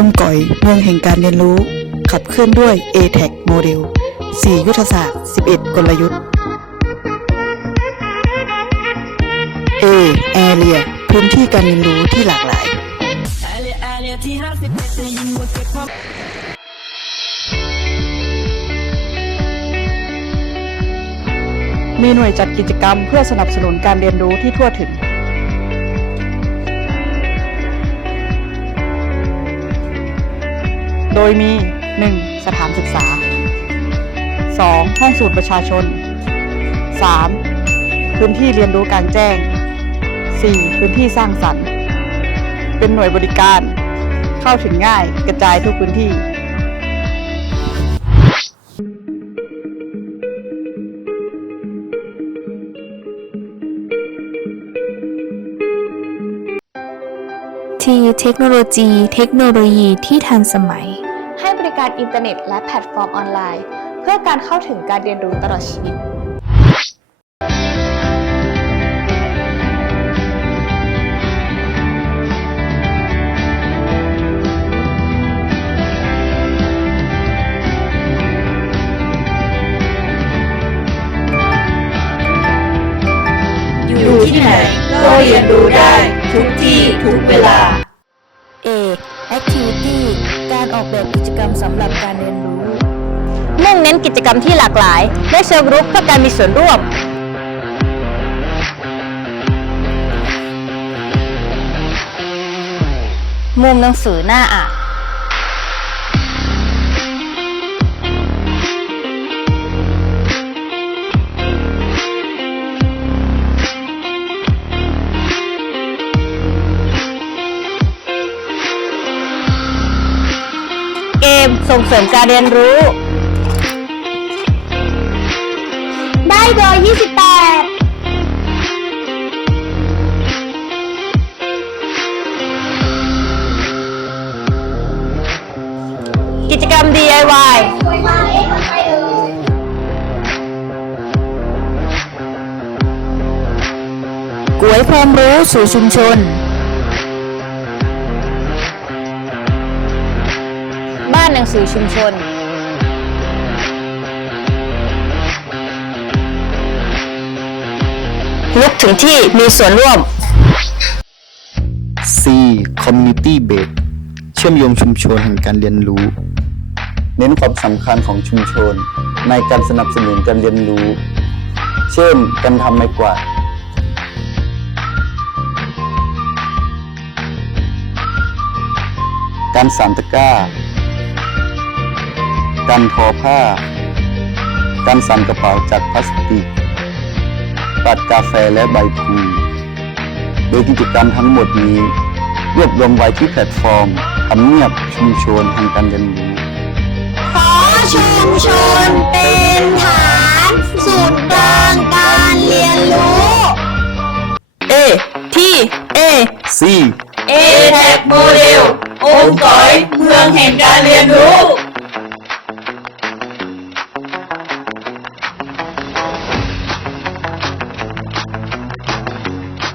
องก่อยเมืองแห่งการเรียนรู้ ขับเคลื่อนด้วย a t a c โมเดล4 ยุทธศาสตร์ 11 กลยุทธ์ A Area พื้นที่การเรียนรู้ที่หลากหลาย มีหน่วยจัดกิจกรรมเพื่อสนับสนุนการเรียนรู้ที่ทั่วถึง โดยมี 1. สถานศึกษา 2. ห้องสูตรประชาชน 3. พื้นที่เรียนรู้กลางแจ้ง 4. พื้นที่สร้างสรรค์ เป็นหน่วยบริการ เข้าถึงง่ายกระจายทุกพื้นที่ทีเทคโนโลยี เทคโนโลยีที่ทันสมัย บริการอินเทอร์เน็ตและแพลตฟอร์มออนไลน์ เพื่อการเข้าถึงการเรียนรู้ตลอดชีวิต อยู่ที่ไหนก็เรียนรู้ได้ทุกที่ทุกเวลา ออกแบบกิจกรรมสำหรับการเรียนรู้มุ่งเน้นกิจกรรมที่หลากหลาย และเชิงรุกเพื่อการมีส่วนร่วม มุมหนังสือหน้าอ่าน ส่งเสริมการเรียนรู้ ได้เบอร์28กิจกรรม DIY กวยความรู้สู่ชุมชน หนังสือชุมชน ลุกถึงที่มีส่วนร่วม C Community Based เชื่อมโยงชุมชนแห่งการเรียนรู้ เน้นความสำคัญของชุมชน ในการสนับสนุนการเรียนรู้ เช่น การทำไม้กวาดการสานตะกร้า การทอผ้า การสั่นกระเป๋าจากพลาสติก ปัดกาแฟและใบพลูโดยกิจกรรมทั้งหมดนี้ รวบรวมไว้ที่แพลตฟอร์มทำเนียบชุมชนแห่งการเรียนรู้ขอชุมชนเป็นฐานศูนย์กลางการเรียนรู้ A ที่ A C A-Tech โมเดลองค์กรเมืองแห่งการเรียนรู้